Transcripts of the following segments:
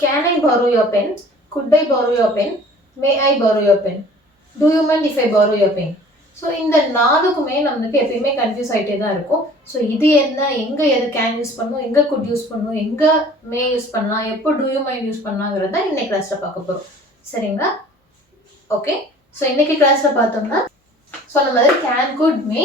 Can I borrow your pen? Could I borrow your pen? May I borrow your pen? Do you mind if I borrow your pen? So இந்த நாலுக்குமே நமக்கு எப்பயுமே confuse ஆகிட்டே தான் இருக்கும். So இது என்ன, எங்கே எது கேன் யூஸ் பண்ணணும், எங்கே குட் யூஸ் பண்ணணும், எங்கே மே யூஸ் பண்ணலாம், எப்போ டூ யூ மைண்ட் யூஸ் பண்ணலாங்கிறத இன்னைக்கு கிளாஸில் பார்க்க போகிறோம். சரிங்களா? ஓகே. ஸோ இன்னைக்கு கிளாஸில் பார்த்தோம்னா சொன்ன மாதிரி can could may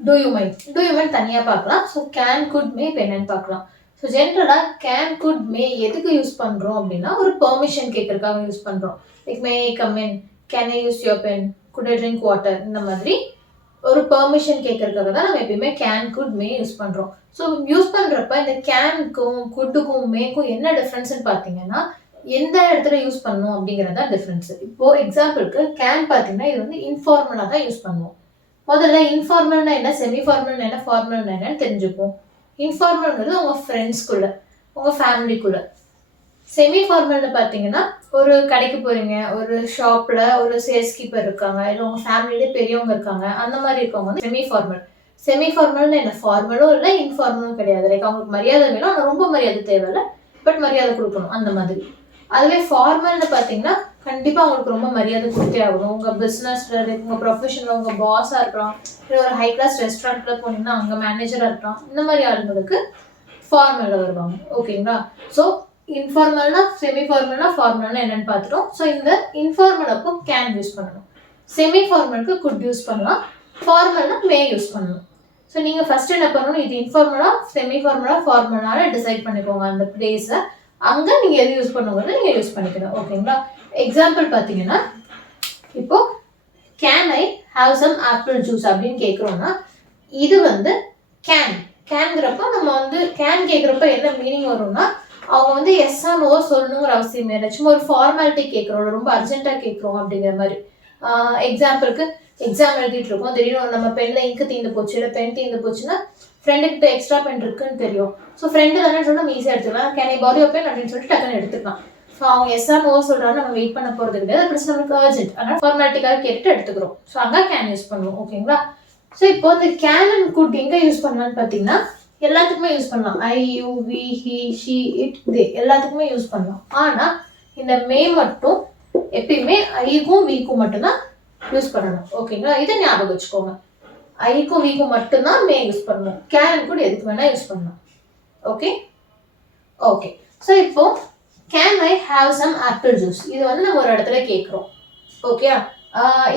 do you mind தனியாக பார்க்கலாம். ஸோ கேன் குட் மே இப்போ என்னன்னு பார்க்கலாம். ஸோ ஜென்ரலாக கேன் குட் மே எதுக்கு யூஸ் பண்ணுறோம் அப்படின்னா ஒரு பெர்மிஷன் கேட்கறதுக்காக யூஸ் பண்ணுறோம். Like may I come in, can I use your pen, could I drink water, இந்த மாதிரி ஒரு பெர்மிஷன் கேட்கறதுக்காக தான் நம்ம எப்பயுமே கேன் குட் மே யூஸ் பண்ணுறோம். ஸோ யூஸ் பண்ணுறப்ப இந்த கேனுக்கும் குட்டுக்கும் மேக்கும் என்ன டிஃப்ரென்ஸ்ன்னு பார்த்தீங்கன்னா எந்த இடத்துல யூஸ் பண்ணணும் அப்படிங்கிறது தான் டிஃப்ரென்ஸ். இப்போது எக்ஸாம்பிளுக்கு கேன் பார்த்தீங்கன்னா இது வந்து இன்ஃபார்மலாக தான் யூஸ் பண்ணுவோம். முதல்ல இன்ஃபார்மல்னா என்ன, செமி ஃபார்மல்னா என்ன, ஃபார்மல்னா என்னன்னு தெரிஞ்சுப்போம். இன்ஃபார்மல்ங்கிறது உங்கள் ஃப்ரெண்ட்ஸ்குள்ளே, உங்கள் ஃபேமிலிக்குள்ளே. செமி ஃபார்மல்னு பார்த்தீங்கன்னா ஒரு கடைக்கு போகிறீங்க, ஒரு ஷாப்பில் ஒரு சேல்ஸ் கீப்பர் இருக்காங்க, இல்லை உங்கள் ஃபேமிலியிலே பெரியவங்க இருக்காங்க, அந்த மாதிரி இருக்கவங்க வந்து செமி ஃபார்மல். செமி ஃபார்மல்னு என்ன, ஃபார்மலும் இல்லை இன்ஃபார்மலும் கிடையாது. லைக் அவங்களுக்கு மரியாதை வேணும், ஆனால் ரொம்ப மரியாதை தேவையில்லை, பட் மரியாதை கொடுக்கணும் அந்த மாதிரி. அதுவே ஃபார்மல்னு பார்த்தீங்கன்னா கண்டிப்பாக அவங்களுக்கு ரொம்ப மரியாதை கொடுத்தே ஆகணும். உங்கள் பிஸ்னஸில், உங்கள் ப்ரொஃபஷனில் உங்கள் பாஸாக இருக்கலாம், இல்லை ஒரு ஹை கிளாஸ் ரெஸ்டாரண்ட்டில் போனீங்கன்னா அங்கே மேனேஜராக இருக்கலாம், இந்த மாதிரி ஆளுங்களுக்கு ஃபார்மலில் வருவாங்க. ஓகேங்களா? ஸோ இன்ஃபார்மல்னா, செமி ஃபார்மல்னா, ஃபார்மல்னா என்னன்னு பார்த்துட்டோம். ஸோ இந்த இன்ஃபார்மல் அப்போ கேன் யூஸ் பண்ணணும், செமி ஃபார்மலுக்கு குட் யூஸ் பண்ணலாம், ஃபார்மல்னா மே யூஸ் பண்ணணும். ஸோ நீங்கள் ஃபர்ஸ்ட் என்ன பண்ணணும், இது இன்ஃபார்மலா, செமி ஃபார்மலா, ஃபார்மலான டிசைட் பண்ணிக்கோங்க. அந்த பிளேஸை அங்கே நீங்கள் எது யூஸ் பண்ணுவோம்னு நீங்கள் யூஸ் பண்ணிக்கணும். ஓகேங்களா? எக்ஸாம்பிள் பார்த்தீங்கன்னா இப்போ can I have some apple juice அப்படின்னு கேட்குறோன்னா இது வந்து கேன்ங்கிறப்போ நம்ம வந்து கேன் கேட்குறப்ப என்ன மீனிங் வரும்னா அவங்க வந்து எஸ் ஆர் நோ சொல்லணுங்கிற அவசியம் இல்லை, சும்மா ஒரு ஃபார்மாலிட்டி கேட்குறோம், ரொம்ப அர்ஜென்ட்டாக கேட்குறோம் அப்படிங்கிற மாதிரி. எக்ஸாம்பிளுக்கு எக்ஸாம் எழுதிட்டு இருக்கோம், திடீர்னு நம்ம பெண்ணில் இங்கு தீர்ந்து போச்சு, இல்லை பென் தீர்ந்து போச்சுன்னா ஃப்ரெண்டுக்கிட்ட எக்ஸ்ட்ரா பென் இருக்குன்னு தெரியும். ஸோ ஃப்ரெண்டு தானே சொன்னால் நம்ம ஈஸியாக எடுத்துக்கலாம். Can I borrow your pen அப்படின்னு சொல்லிட்டு டக்குன்னு எடுத்துக்கலாம். ஸோ அவங்க எஸ் ஆர் நோ சொல்கிறாங்க, நம்ம வெயிட் பண்ண போகிறது கிடையாது, ப்ளஸ் நமக்கு அர்ஜென்ட், அதனால் ஃபார்மாலிட்டிக்காக கேட்டுட்டு எடுத்துக்கிறோம். ஸோ அங்கே கேன் யூஸ் பண்ணுவோம். ஓகேங்களா? ஸோ இப்போ இந்த கேன் அண்ட் குட் எங்கே யூஸ் பண்ணலான்னு பார்த்தீங்கன்னா எல்லாத்துக்குமே யூஸ் பண்ணலாம். I, you, we, he, she, it, they எல்லாத்துக்குமே யூஸ் பண்ணலாம். ஆனால் இந்த மே மட்டும் எப்பயுமே ஐக்கும் வீக்கும் மட்டும்தான் யூஸ் பண்ணணும். ஓகேங்களா? இதை ஞாபகம் வச்சுக்கோங்க. ஐக்கும் வீக்கும் மட்டும்தான் மே யூஸ் பண்ணணும். கேன் கூட எதுக்கு வேணா யூஸ் பண்ணலாம். Okay okay. ஸோ இப்போ can I have some apple juice, இது வந்து நம்ம ஒரு இடத்துல கேட்குறோம். ஓகே,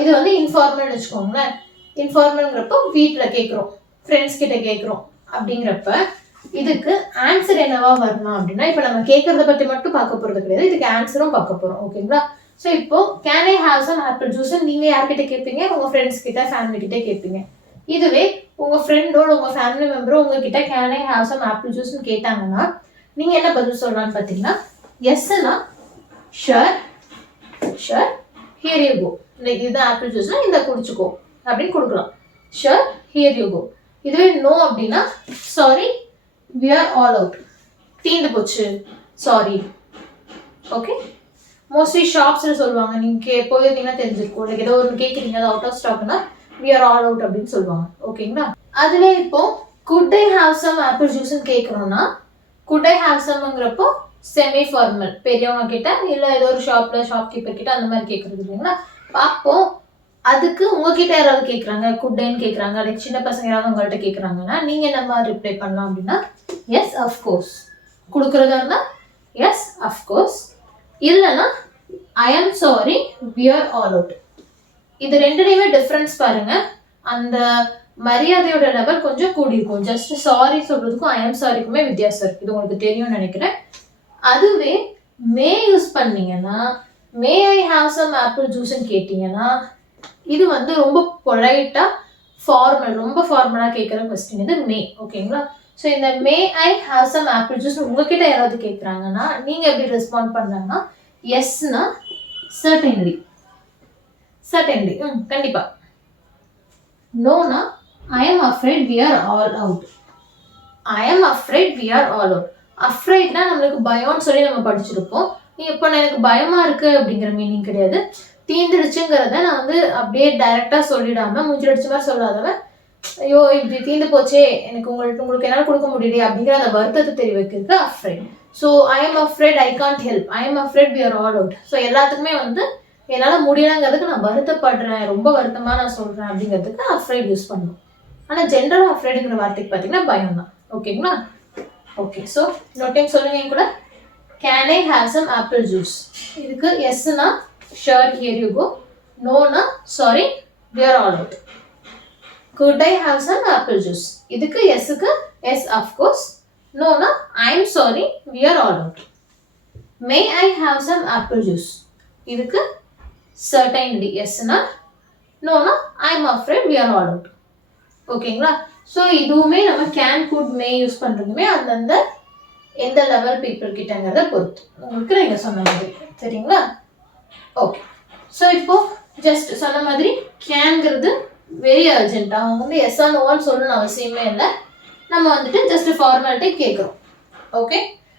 இது வந்து இன்ஃபார்மல்னு வச்சுக்கோங்களேன். இன்ஃபார்மல்ங்கிறப்போ வீட்டில் கேட்குறோம், ஃப்ரெண்ட்ஸ் கிட்ட கேட்குறோம். அப்படிங்கிறப்ப இதுக்கு ஆன்சர் என்னவா வரணும் அப்படின்னா இப்போ நம்ம கேட்கறத பற்றி மட்டும் பார்க்க போகிறது கிடையாது, இதுக்கு ஆன்சரும் பார்க்க போகிறோம். ஓகேங்களா? ஸோ இப்போ can I have some apple juice நீங்கள் யார்கிட்ட கேட்பீங்க, உங்கள் ஃப்ரெண்ட்ஸ் கிட்ட, ஃபேமிலி கிட்ட கேட்பீங்க. இதுவே உங்கள் ஃப்ரெண்டோட உங்கள் ஃபேமிலி மெம்பரோ உங்ககிட்ட can I have some apple ஜூஸ்ன்னு கேட்டாங்கன்னா நீங்கள் என்ன பதில் சொல்லலான்னு பார்த்தீங்கன்னா எஸ்னா sure sure here you go, like இதுதான் ஆப்பிள் ஜூஸ்னா இந்த குடிச்சுக்கோ அப்படின்னு கொடுக்கலாம். Sure here you go. இதுவே நோ அப்படின்னா sorry we are all out, தீந்து போச்சு, சாரி. ஓகே, மோஸ்ட்லி ஷாப்ஸில் சொல்லுவாங்க, நீங்கள் போயிருந்தீங்கன்னா தெரிஞ்சிருக்கும், லைக் ஏதோ ஒன்று கேட்குறீங்க அது அவுட் ஆஃப் ஸ்டாக்னா வி ஆர் ஆல் அவுட் அப்படின்னு சொல்லுவாங்க. ஓகேங்களா? அதுவே இப்போ could I have some apple ஜூஸ்ன்னு கேட்குறோன்னா குட் ஐ ஹாவ் சம்ங்கிறப்போ செமி ஃபார்மல், பெரியவங்க கிட்ட இல்லை ஏதோ ஒரு ஷாப் கீப்பர் கிட்ட அந்த மாதிரி கேட்குறது இல்லைங்களா? அப்போ அதுக்கு உங்ககிட்ட யாராவது கேட்குறாங்க, குட்டைன்னு கேட்குறாங்க, லைக் சின்ன பசங்க யாராவது உங்கள்கிட்ட கேட்குறாங்கன்னா நீங்கள் என்ன மாதிரி ரிப்ளை பண்ணலாம் அப்படின்னா எஸ் அஃப்கோர்ஸ். கொடுக்குறதா இருந்தால் எஸ் அஃப்கோர்ஸ், இல்லைன்னா I am sorry we are all out. இது ரெண்டுலேயுமே டிஃப்ரென்ஸ் பாருங்க. அந்த மரியாதையோட லெவல் கொஞ்சம் கூடியிருக்கும். ஜஸ்ட் சாரி சொல்றதுக்கும் ஐ ஆம் சாரிக்குமே வித்தியாசம் இருக்கு, இது உங்களுக்கு தெரியும்னு நினைக்கிறேன். அதுவே மே யூஸ் பண்ணீங்கன்னா மே ஐ ஹாவ் சம் ஆப்பிள் ஜூஸ்ன்னு கேட்டீங்கன்னா இது வந்து ரொம்ப பொலைட்டா ஃபார்மல், ரொம்ப ஃபார்மலா கேட்குற கொஸ்டின் இது மே. ஓகேங்களா? ஸோ இந்த may I have some apple juice உங்ககிட்ட யாராவது கேட்குறாங்கன்னா நீங்க எப்படி ரெஸ்பாண்ட் பண்ணலாம்னா எஸ்னா சர்டன்லி, சர்டன்லி, கண்டிப்பா. நோனா I am afraid we are all out, I am afraid we are all out. அஃப்ரைட்னா நம்மளுக்கு பயம்னு சொல்லி நம்ம படிச்சிருப்போம். இப்போ எனக்கு பயமா இருக்கு அப்படிங்கிற மீனிங் கிடையாது. தீந்துடுச்சுங்கிறத நான் வந்து அப்படியே டைரக்டா சொல்லிடாம மூஞ்சில் அடிச்ச மாதிரி சொல்லாதவன் ஐயோ இப்படி தீந்து போச்சே எனக்கு உங்களுக்கு என்னால் கொடுக்க முடியலையே அப்படிங்கிற அந்த வருத்தத்தை தெரிவிக்கிறதுக்கு afraid. So I am afraid I can't help, I am afraid we are all out. So எல்லாத்துக்குமே வந்து என்னால் முடியலங்கிறதுக்கு நான் வருத்தப்படுறேன், ரொம்ப வருத்தமாக நான் சொல்கிறேன் அப்படிங்கிறதுக்கு அஃப்ரேட் யூஸ் பண்ணணும். ஆனால் ஜென்ரலாக அஃப்ரேடுங்கிற வார்த்தைக்கு பார்த்தீங்கன்னா பயம் தான். ஓகேங்களா? ஓகே, ஸோ இன்னொரு டைம் சொல்லுங்க கூட, can I have some apple juice. இதுக்கு எஸ்னா ஷுர் ஹியர் யூ கோ, நோனா sorry we are all out. could I have some apple juice. இதுக்கு எஸ்க்கு எஸ் அஃப்கோர்ஸ், நோனா I am sorry we are all out. May I have some apple juice. இதுக்கு certainly எஸ்னா, நோனா I am afraid we are all out. ஓகேங்களா? So இதுவுமே நம்ம can could may use பண்ணுறதுமே அந்தந்த எந்த லெவல் பீப்புள் கிட்டங்கிறத பொறுத்து உங்களுக்கு நீங்கள் சொன்ன மாதிரி. சரிங்களா? ஓகே, ஸோ இப்போ ஜஸ்ட் சொன்ன மாதிரி கேன்ங்கிறது வெரி அர்ஜென்ட். அவங்க வந்து எஸ் ஆர் நோன்னு சொல்லணும்னு அவசியமே இல்லை. நம்ம வந்துட்டு ஜஸ்ட் ஃபார்மாலிட்டி கேட்குறோம். ஓகே,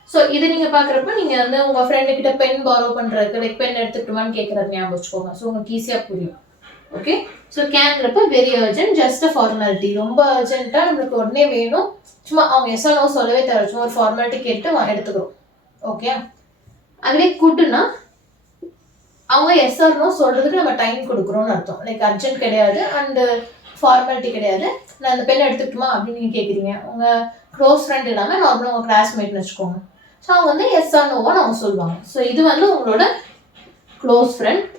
ஸோ இது நீங்கள் பார்க்குறப்ப நீங்கள் வந்து உங்கள் ஃப்ரெண்டு கிட்ட பென் பாரோ பண்ணுறதுக்கு, லைக் பென் எடுத்துக்கிட்டுமான்னு கேட்குறது ஞாபகம் வச்சுக்கோங்க. ஸோ உங்களுக்கு ஈஸியாக புரியும். ஓகே, ஸோ கேன்ங்கிறப்ப very urgent, just a formality. ரொம்ப அர்ஜென்ட்டாக நம்மளுக்கு உடனே வேணும், சும்மா அவங்க எஸ் ஆர் நோ சொல்லவே தர, சும்மா ஒரு ஃபார்மாலிட்டி கேட்டு எடுத்துக்கிறோம். ஓகே, அதுவே குட்னா அவங்க எஸ் ஆர் நோ சொல்றதுக்கு நம்ம டைம் கொடுக்குறோம்னு அர்த்தம். லைக் அர்ஜென்ட் கிடையாது அண்ட் ஃபார்மாலிட்டி கிடையாது. நான் அந்த பென் எடுத்துக்கிட்டுமா அப்படின்னு நீங்கள் கேட்குறீங்க. உங்கள் க்ளோஸ் ஃப்ரெண்ட் இல்லாமல் நார்மலாக உங்கள் கிளாஸ்மேட்னு வச்சுக்கோங்க. ஸோ அவங்க வந்து எஸ் ஆர் நோவான்னு அவங்க சொல்லுவாங்க. ஸோ இது வந்து உங்களோட க்ளோஸ் ஃப்ரெண்ட்,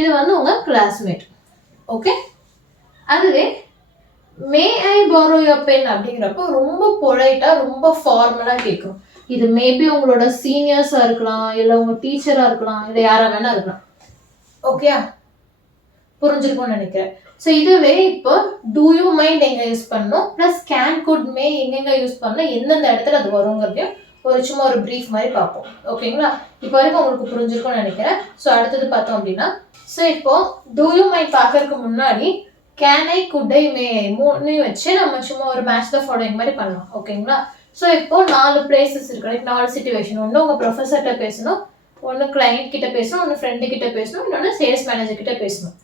இது வந்து உங்கள் கிளாஸ்மேட். ஓகே, அதுவே மே ஐ பாரோ யுவர் பென் அப்படிங்கிறப்போ ரொம்ப பொலைட்டாக ரொம்ப ஃபார்மலாக கேட்கும். இது மேபி உங்களோட சீனியர்ஸாக இருக்கலாம், இல்லை உங்கள் டீச்சராக இருக்கலாம், இல்லை யாராக வேணா இருக்கலாம். ஓகே, புரிஞ்சிருக்கும்னு நினைக்கிறேன். ஸோ இதுவே இப்போ டூ யூ மைண்ட் எங்கே யூஸ் பண்ணணும், ப்ளஸ் கேன் குட் மே எங்கெங்கே யூஸ் பண்ணணும், எந்தெந்த இடத்துல அது வருங்கிறதையும் ஒரு சும்மா ஒரு ப்ரீஃப் மாதிரி பார்ப்போம். ஓகேங்களா? இப்போ வரைக்கும் உங்களுக்கு புரிஞ்சிருக்கும்னு நினைக்கிறேன். ஸோ அடுத்தது பார்த்தோம் அப்படின்னா, ஸோ இப்போ டூ யூ மைண்ட் பார்க்கறதுக்கு முன்னாடி கேன் ஐ குட் ஐ மே ஐ மூணையும் வச்சு நம்ம சும்மா ஒரு மேட்ச் த ஃபாலோயிங் மாதிரி பண்ணலாம். ஓகேங்களா? ஸோ இப்போ 4 பிளேசஸ் இருக்கு, லைக் 4 சிச்சுவேஷன். ஒன்று உங்கள் ப்ரொஃபஸர்கிட்ட பேசணும், ஒன்று கிளைண்ட் கிட்ட பேசணும், ஒன்று ஃப்ரெண்டு கிட்ட பேசணும், இன்னொன்று சேல்ஸ் மேனேஜர் கிட்ட பேசணும்.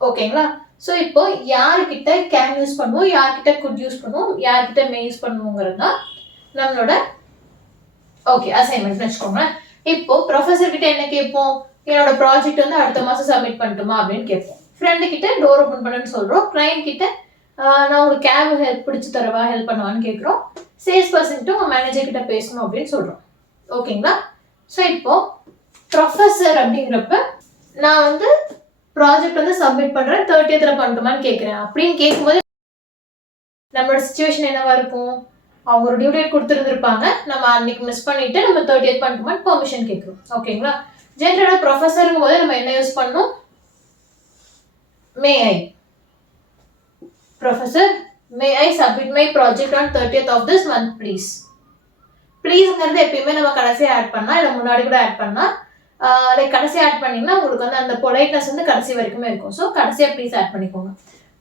ஓகேங்களா? ஸோ இப்போ யார்கிட்ட கேன் யூஸ் பண்ணுவோம், யார்கிட்ட குட் யூஸ் பண்ணுவோம், யார்கிட்ட மே யூஸ் பண்ணுவோங்கிறது தான் நம்மளோட ஓகே அசைன்மெண்ட் வச்சுக்கோங்களேன். இப்போ ப்ரொஃபஸர் கிட்ட என்ன கேட்போம், என்னோட ப்ராஜெக்ட் வந்து அடுத்த மாதம் சப்மிட் பண்ணட்டுமா அப்படின்னு கேட்போம். ஃப்ரெண்டு கிட்ட டோர் ஓப்பன் பண்ணுன்னு சொல்கிறோம். கிளைண்ட் கிட்ட நான் ஒரு கேப் ஹெல்ப் பிடிச்சி தரவா, ஹெல்ப் பண்ணுவான்னு கேட்குறோம். சேல்ஸ் பர்சன் கிட்ட உங்கள் மேனேஜர் கிட்ட பேசணும் அப்படின்னு சொல்கிறோம். ஓகேங்களா? ஸோ இப்போ ப்ரொஃபஸர் அப்படிங்கிறப்ப நான் வந்து ப்ராஜெக்ட் வந்து சப்மிட் பண்ணுறேன், 30th பண்ணட்டுமான்னு கேட்குறேன் அப்படின்னு கேட்கும்போது நம்மளோட சுச்சுவேஷன் என்னவா இருக்கும், அவங்க ஒரு டியூ டேட் கொடுத்துருந்துருப்பாங்க, நம்ம அன்னைக்கு மிஸ் பண்ணிட்டு நம்ம 30th பண்ணட்டுமான்னு பெர்மிஷன் கேட்குறோம். ஓகேங்களா? ஜென்ரலாக ப்ரொஃபஸருங்கும் போது நம்ம என்ன யூஸ் பண்ணணும், may I. Professor may I submit my project on 30th of this month please. ப்ளீஸ்ங்கிறது எப்பயுமே நம்ம கடைசியாக ஆட் பண்ணலாம், இல்லை முன்னாடி கூட ஆட் பண்ணலாம். லைக் கடைசியாக ஆட் பண்ணிங்கன்னா உங்களுக்கு வந்து அந்த பொலைட்னஸ் வந்து கடைசி வரைக்குமே இருக்கும். ஸோ கடைசியாக ப்ளீஸ் ஆட் பண்ணிக்கோங்க.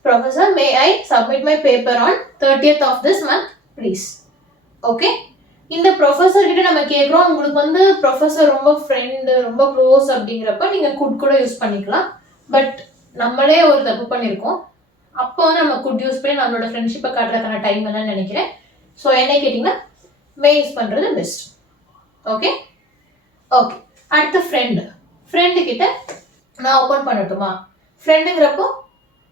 Professor may I submit my paper on 30th of this month please. Okay, இந்த ப்ரொஃபஸர் கிட்ட நம்ம கேட்குறோம். உங்களுக்கு வந்து ப்ரொஃபஸர் ரொம்ப ஃப்ரெண்டு, ரொம்ப க்ளோஸ் அப்படிங்கிறப்ப நீங்கள் குட் கூட யூஸ் பண்ணிக்கலாம். பட் நம்மளே ஒரு தப்பு பண்ணியிருக்கோம், அப்போ வந்து நம்ம குட் யூஸ் பண்ணி நம்மளோட ஃப்ரெண்ட்ஷிப்பை காட்டுறதுக்கான டைம் இல்லைன்னு நினைக்கிறேன். ஸோ என்ன கேட்டிங்கன்னா மே யூஸ் பண்ணுறது பெஸ்ட். ஓகே ஓகே, அடுத்து ஃப்ரெண்டு கிட்ட நான் ஓப்பன் பண்ணட்டுமா. ஃப்ரெண்டுங்கிறப்போ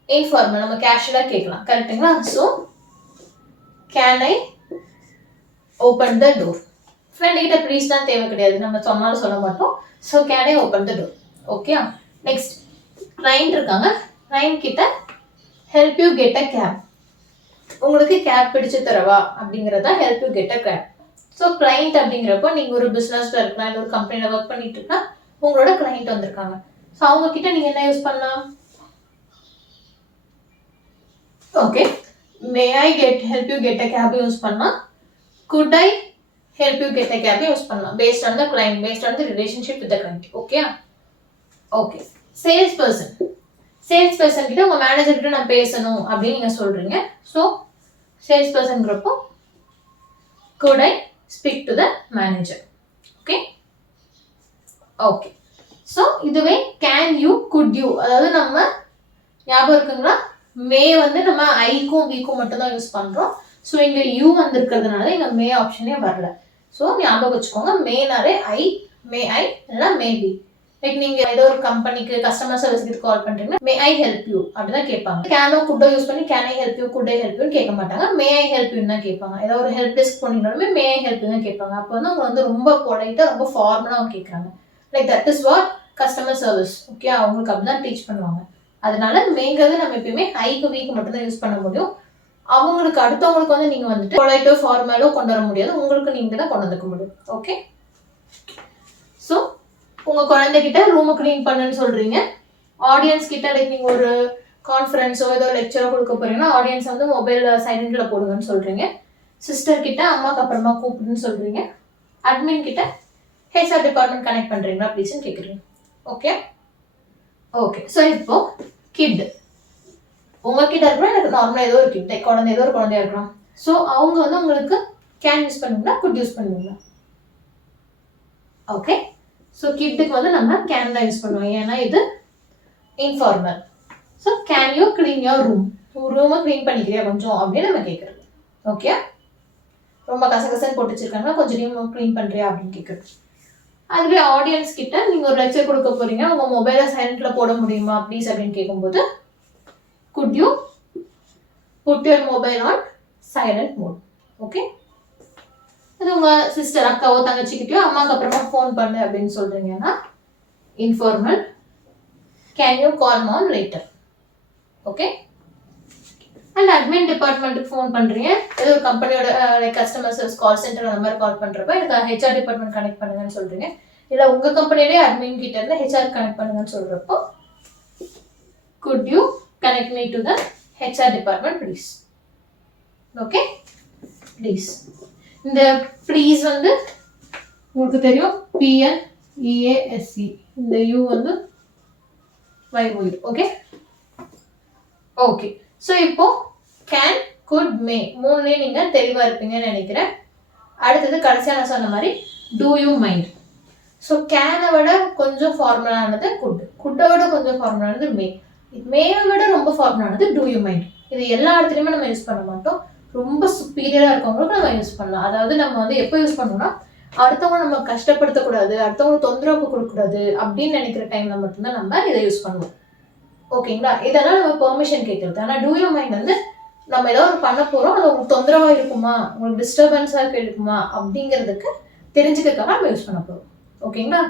இன்ஃபார்மல், நம்ம கேஷுவலாக கேட்கலாம். கரெக்டுங்களா? So can I open the door. Friend கிட்ட ப்ளீஸ் தான் தேவை கிடையாது, நம்ம சொன்னாலும் சொல்ல மாட்டோம். So can I open the door. Okay, next client இருக்காங்க. கிளைண்ட் கிட்ட help you get a cab, உங்களுக்கு கேப் பிடிச்சு தரவா அப்படிங்கிறதா help you get a cab. So client அப்படிங்கிறப்போ நீங்கள் ஒரு பிஸ்னஸில் இருக்கலாம், இல்லை ஒரு கம்பெனியில் ஒர்க் பண்ணிட்டு இருக்கா, உங்களோட கிளைண்ட் வந்திருக்காங்க. ஸோ அவங்க கிட்ட நீங்கள் என்ன யூஸ் பண்ணலாம், okay may I help you get a cab use பண்ணலாம், could I help you get a cab use பண்ணலாம். Based on the client, based on the relationship with the client. Okay okay, sales person கிட்ட உங்கள் manager கிட்ட நான் பேசணும் அப்படின்னு நீங்கள் சொல்கிறீங்க. ஸோ சேல்ஸ் பர்சன்கிறப்போ could I speak to the manager. Okay okay, so இதுவே கேன் யூ குட் யூ, அதாவது நம்ம ஞாபகம் இருக்குங்களா, மே வந்து நம்ம ஐக்கும் வீக்கும் மட்டும் தான் யூஸ் பண்ணுறோம். ஸோ இங்கே யூ வந்துருக்கிறதுனால இங்கே மே ஆப்ஷனே வரல. ஸோ ஞாபகம் வச்சுக்கோங்க, மேனாலே ஐ, மே ஐ இல்லைன்னா மேபி. லைக் நீங்க ஏதோ ஒரு கம்பெனிக்கு கஸ்டமர் சர்வீஸ்க்கு கால் பண்றீங்கன்னா மே ஐ ஹெல்ப் யூ அப்படிதான் கேட்பாங்க. கேனோ குட்டோ யூஸ் பண்ணி can I help you, good I help you கேட்க மாட்டாங்க, மே ஐ ஹெல்ப் யூன்னு தான் கேட்பாங்க. ஏதோ ஒரு ஹெல்ப் டெஸ்க் பண்ணினாலுமே மே ஐ ஹெல்ப் யூ தான் கேட்பாங்க. அப்போ வந்து அவங்க வந்து ரொம்ப பொலைட்டா ரொம்ப ஃபார்மலா அவங்க கேட்கறாங்க. Like that is what customer service. Okay, அவங்களுக்கு அப்படிதான் டீச் பண்ணுவாங்க. அதனால மேங்கிறது நம்ம எப்பயுமே ஐக்கு வீக்கு மட்டும் தான் யூஸ் பண்ண முடியும். அவங்களுக்கு அடுத்தவங்களுக்கு வந்து நீங்க வந்துட்டு பொலைட்டோ ஃபார்மலோ கொண்டு வர முடியாது, உங்களுக்கு நீங்க தான் கொண்டு வந்துக்க முடியும். ஓகே, ஸோ உங்க குழந்தைகிட்ட ரூம் கிளீன் பண்ணுன்னு சொல்றீங்க. ஆடியன்ஸ் கிட்ட லைக் நீங்க ஒரு கான்ஃபரன்ஸோ ஏதோ லெக்சரோ கொடுக்க போறீங்கன்னா ஆடியன்ஸ் வந்து மொபைல் சைலண்ட்ல போடுங்கன்னு சொல்றீங்க. சிஸ்டர் கிட்ட அம்மாக்கு அப்புறமா கூப்பிடுன்னு சொல்றீங்க. அட்மின் கிட்ட ஹெச்ஆர் டிபார்ட்மெண்ட் கனெக்ட் பண்றீங்களா ப்ளீஸ்ன்னு கேட்குறீங்க. Okay okay. ஸோ இப்போ கிட் உங்ககிட்ட இருக்கிறோம், எனக்கு நார்மலாக ஏதோ ஒரு கிட் குழந்தை ஏதோ ஒரு குழந்தையா இருக்கிறோம். ஸோ அவங்க வந்து உங்களுக்கு கேன் யூஸ் பண்ணுவீங்களா, குட் யூஸ் பண்ணுவீங்களா? ஓகே, ஸோ கிட்டுக்கு வந்து நம்ம கேன் தான் யூஸ் பண்ணுவோம், ஏன்னா இது informal. So can you clean your room, ரூமை கிளீன் பண்ணிக்கிறியா கொஞ்சம் அப்படின்னு நம்ம கேட்குறது. ஓகே, ரொம்ப கசகசன்னு போட்டு வச்சிருக்காங்கன்னா கொஞ்சம் ரூம் கிளீன் பண்ணுறியா அப்படின்னு கேட்குறது. அதுவே ஆடியன்ஸ் கிட்ட நீங்கள் ஒரு லெக்சர் கொடுக்க போறீங்க, உங்கள் மொபைலை சைலண்ட்ல போட முடியுமா ப்ளீஸ் அப்படின்னு கேட்கும்போது could you put your mobile on silent mode. Okay, அது உங்க சிஸ்டர் அக்காவோ தங்கச்சிக்கிட்டயோ அம்மாக்கு அப்புறமா ஃபோன் பண்ணு அப்படின்னு சொல்றீங்கன்னா informal can you call mom later. Okay, and admin டிபார்ட்மெண்ட்டுக்கு ஃபோன் பண்றீங்க, ஏதோ ஒரு கம்பெனியோட கஸ்டமர் சர்வீஸ் கால் சென்டர் அந்த மாதிரி கால் பண்றப்ப எனக்கு ஹெச்ஆர் டிபார்ட்மெண்ட் கனெக்ட் பண்ணுங்கன்னு சொல்றீங்க. இல்லை உங்க கம்பெனிலே அட்மின் கிட்ட இருந்து ஹெச்ஆர் கனெக்ட் பண்ணுங்கன்னு சொல்றப்போ good you connect me to the HR department please. Okay, please. இந்த ப்ளீஸ் வந்து உங்களுக்கு தெரியும், PLEASE, இந்த யூ வந்து YOU. Okay okay. ஸோ இப்போ கேன் குட் மே மூணுலேயே நீங்க தெளிவா இருப்பீங்கன்னு நினைக்கிறேன். அடுத்தது கடைசியாக நான் சொன்ன மாதிரி டூ யூ மைண்ட். ஸோ கேனை விட கொஞ்சம் ஃபார்மலானது குட், குட்டை விட கொஞ்சம் ஃபார்மலானது மே, மேவை விட ரொம்ப ஃபார்மலானது டூ யூ மைண்ட். இது எல்லா இடத்துலையுமே நம்ம யூஸ் பண்ண மாட்டோம், ரொம்ப சுப்பீரியரா இருக்கவங்களுக்கு நம்ம யூஸ் பண்ணலாம். அதாவது நம்ம வந்து எப்போ யூஸ் பண்ணோம்னா அடுத்தவங்க நம்ம கஷ்டப்படுத்தக்கூடாது, அடுத்தவங்க தொந்தரவு கொடுக்கக்கூடாது அப்படின்னு நினைக்கிற டைம்ல மட்டும்தான் நம்ம இதை யூஸ் பண்ணுவோம். ஓகேங்களா, இதெல்லாம் நம்ம பெர்மிஷன் கேட்கறது. ஆனால் டூ யூ மைண்ட் வந்து நம்ம ஏதோ ஒரு பண்ண போறோம், அது உங்களுக்கு தொந்தரவா இருக்குமா, உங்களுக்கு டிஸ்டர்பன்ஸா இருக்குமா அப்படிங்கிறதுக்கு தெரிஞ்சுக்கிறதுக்காக நம்ம யூஸ் பண்ண போறோம். ஓகேங்களா,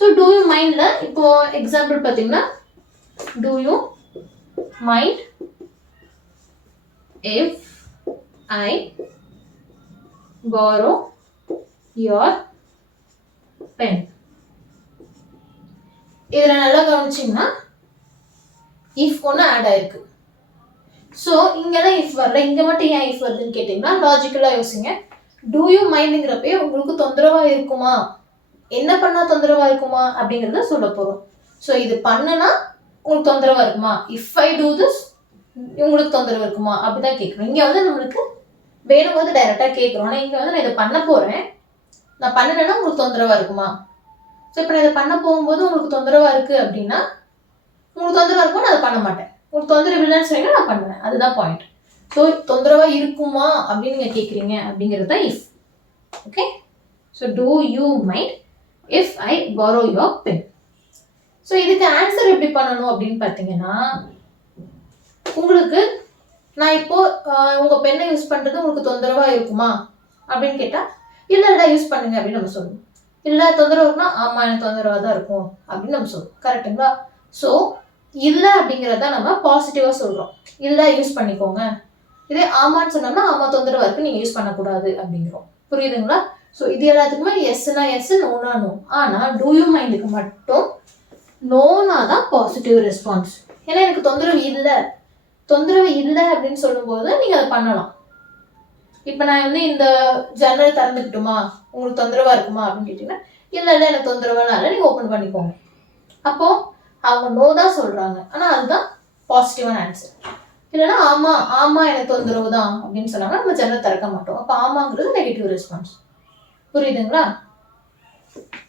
ஸோ டூ யூ மைண்ட்ல இப்போ எக்ஸாம்பிள் பார்த்தீங்கன்னா do you mind if I borrow your pen. இதுல நல்லா கவனிச்சிங்கன்னா இஃப் ஒன்று ஆட் ஆயிருக்கு. ஸோ இங்கதான் இஃப் வரல, இங்க மட்டும் ஏன் இஃப் வருதுன்னு கேட்டீங்கன்னா லாஜிக்கலா யோசிங்க. டூ யூ மைண்டுங்கிறப்ப உங்களுக்கு தொந்தரவா இருக்குமா, என்ன பண்ணா தொந்தரவா இருக்குமா அப்படிங்கிறத சொல்ல போறோம். ஸோ இது பண்ணுனா உங்களுக்கு தொந்தரவா இருக்குமா, இஃப் ஐ டூ திஸ் உங்களுக்கு தொந்தரவு இருக்குமா அப்படிதான் கேட்குறோம். இங்க வந்து நம்மளுக்கு வேணும் போது டைரக்டா கேட்குறோம். ஆனால் இங்க வந்து நான் இதை பண்ண போறேன், நான் பண்ணலைன்னா உங்களுக்கு தொந்தரவா இருக்குமா. ஸோ இப்போ நான் இதை பண்ண போகும்போது உங்களுக்கு தொந்தரவா இருக்கு அப்படின்னா உங்களுக்கு தொந்தரவா இருக்கும், நான் அதை பண்ண மாட்டேன். உங்களுக்கு தொந்தரவு இல்லைன்னு சொன்னீங்கன்னா நான் பண்ணுவேன், அதுதான் பாயிண்ட். ஸோ தொந்தரவா இருக்குமா அப்படின்னு நீங்க கேட்குறீங்க அப்படிங்கிறது தான் if. Okay, so do you mind if I borrow your pen. ஸோ இதுக்கு ஆன்சர் எப்படி பண்ணணும் அப்படின்னு பார்த்தீங்கன்னா உங்களுக்கு நான் இப்போ உங்க பெண்ணை யூஸ் பண்றது உங்களுக்கு தொந்தரவா இருக்குமா அப்படின்னு கேட்டா இல்லடா யூஸ் பண்ணுங்க அப்படின்னு நம்ம சொல்லணும். இல்ல தொந்தரவு இருக்குன்னா ஆமா எனக்கு தொந்தரவா தான் இருக்கும் அப்படின்னு நம்ம சொல்லுவோம். கரெக்டுங்களா? ஸோ இல்ல அப்படிங்கிறத நம்ம பாசிட்டிவா சொல்றோம், இல்ல யூஸ் பண்ணிக்கோங்க. இதே ஆமான்னு சொன்னோம்னா ஆமா தொந்தரவா இருக்கு நீங்க யூஸ் பண்ணக்கூடாது அப்படிங்கிறோம். புரியுதுங்களா? ஸோ இது எல்லாத்துக்குமே எஸ்னா எஸ், நோனா நோ. ஆனா டூ யூ மைண்டுக்கு மட்டும் நோனா தான் பாசிட்டிவ் ரெஸ்பான்ஸ். ஏன்னா எனக்கு தொந்தரவு இல்லை அப்படின்னு சொல்லும்போது நீங்க அதை பண்ணலாம். இப்ப நான் வந்து இந்த ஜன்னல் திறந்துக்கிட்டுமா உங்களுக்கு தொந்தரவா இருக்குமா அப்படின்னு கேட்டீங்கன்னா இல்ல எனக்கு தொந்தரவானா இல்லை, நீங்க ஓப்பன் பண்ணிக்கோங்க. அப்போ அவங்க நோ தான் சொல்றாங்க, ஆனா அதுதான் பாசிட்டிவான ஆன்சர். இல்லைன்னா ஆமா எனக்கு தொந்தரவு தான் அப்படின்னு சொன்னாங்கன்னா நம்ம ஜன்னல் திறக்க மாட்டோம். அப்ப ஆமாங்கிறது நெகட்டிவ் ரெஸ்பான்ஸ். புரியுதுங்களா?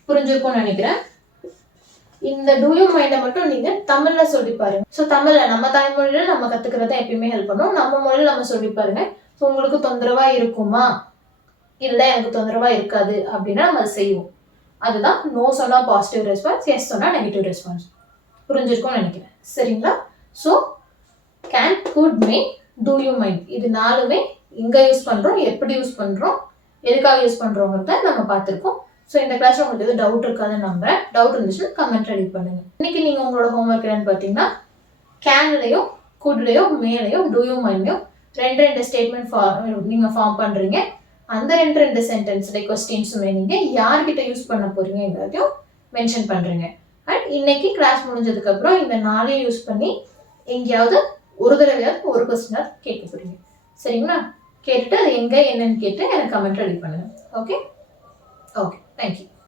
புரிஞ்சிருக்கும்னு நினைக்கிறேன். இந்த டூ யூ மைண்டை மட்டும் நீங்க தமிழ்ல சொல்லி பாருங்க. ஸோ தமிழ்ல நம்ம தாய்மொழியில நம்ம கத்துக்கிறத எப்பயுமே ஹெல்ப் பண்ணும். நம்ம மொழியில நம்ம சொல்லி பாருங்க. ஸோ உங்களுக்கு தொந்தரவா இருக்குமா, இல்லை எனக்கு தொந்தரவாக இருக்காது அப்படின்னா நம்ம அதை செய்வோம். அதுதான் நோ சொன்னால் பாசிட்டிவ் ரெஸ்பான்ஸ், எஸ் சொன்னால் நெகட்டிவ் ரெஸ்பான்ஸ். புரிஞ்சிருக்கும்னு நினைக்கிறேன். சரிங்களா? So can, could, may, do you mind இது நாலுமே எங்கே யூஸ் பண்ணுறோம், எப்படி யூஸ் பண்ணுறோம், எதுக்காக யூஸ் பண்ணுறோங்கிறத நம்ம பார்த்துருக்கோம். ஸோ இந்த கிளாஸில் உங்களுக்கு எதுவும் டவுட் இருக்காதுன்னு நம்புறேன். டவுட் இருந்துச்சுன்னா கமெண்ட் ரெடி பண்ணுங்கள். இன்னைக்கு நீங்கள் உங்களோட ஹோம்ஒர்க் என்னன்னு பார்த்தீங்கன்னா, கேன்லையும் குட்லையும் மேலையும் டூ யூ மைண்ட்லையும் ரெண்டு ஸ்டேட்மெண்ட் நீங்கள் ஃபார்ம் பண்ணுறீங்க. அந்த ரெண்டு சென்டென்ஸில் கொஸ்டின்ஸுமே நீங்கள் யார்கிட்ட யூஸ் பண்ண போகிறீங்கிறதையும் மென்ஷன் பண்ணுறீங்க. அண்ட் இன்னைக்கு கிளாஸ் முடிஞ்சதுக்கப்புறம் இந்த நாளையும் யூஸ் பண்ணி எங்கேயாவது ஒரு தடவையாவது ஒரு கொஸ்டினாவது கேட்க போகிறீங்க. சரிங்களா? கேட்டுட்டு அது எங்கே என்னன்னு கேட்டு எனக்கு கமெண்ட் ரெடி பண்ணுங்கள். Okay, thank you.